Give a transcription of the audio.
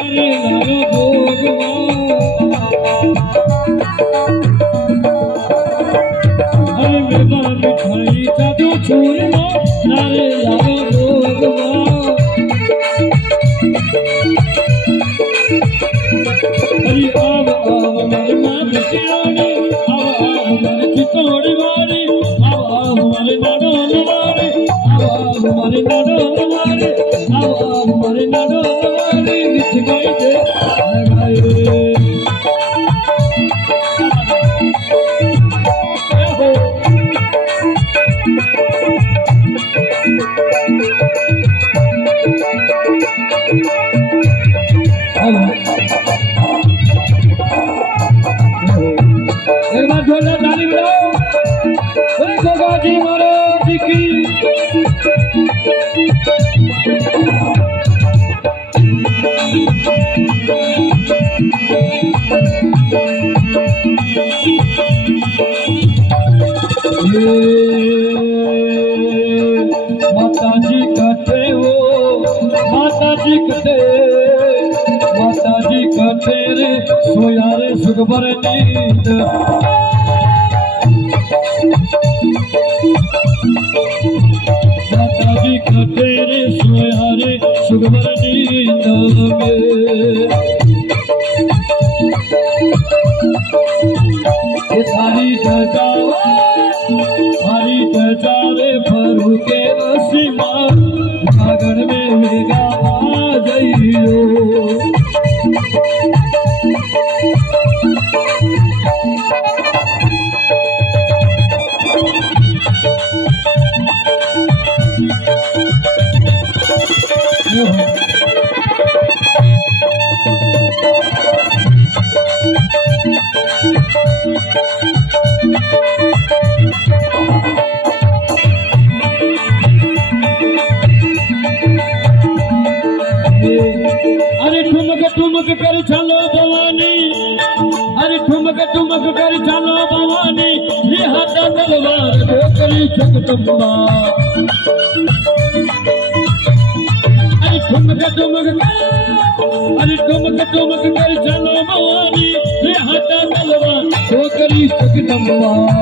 नारे लारो भोगवा अरे मेवा मिठाई जादू चूरमा नारे लारो भोगवा अरे आव आव मारे माँ बिटियानी आव आव मारे चितौड़ी वाली आव आव मारे नाडोल वाली आव आव मारे नाडोल वाली आव आव मारे नाडोल वाली निच गई दे लगाए एक बार जोरदार ताली बजाओ बोले गोगा जी महाराज की माता जी कहते हो माता जी कहते माता जी कहते रे सोया रे सुखबर नींद माता जी कहते रे सोया रे सुखबर नींद में थारी जजा रे फरू के सीमा सागर में मेगा आ जाइयो अरे ठुमक कर चलो भवानी अरे ठुमक कर चलो भवानी ये हाथा तलवार ढोकरी जगदम्बा अरे ठुमक कर चलो भवानी ये हाथा तलवार ढोकरी जगदम्बा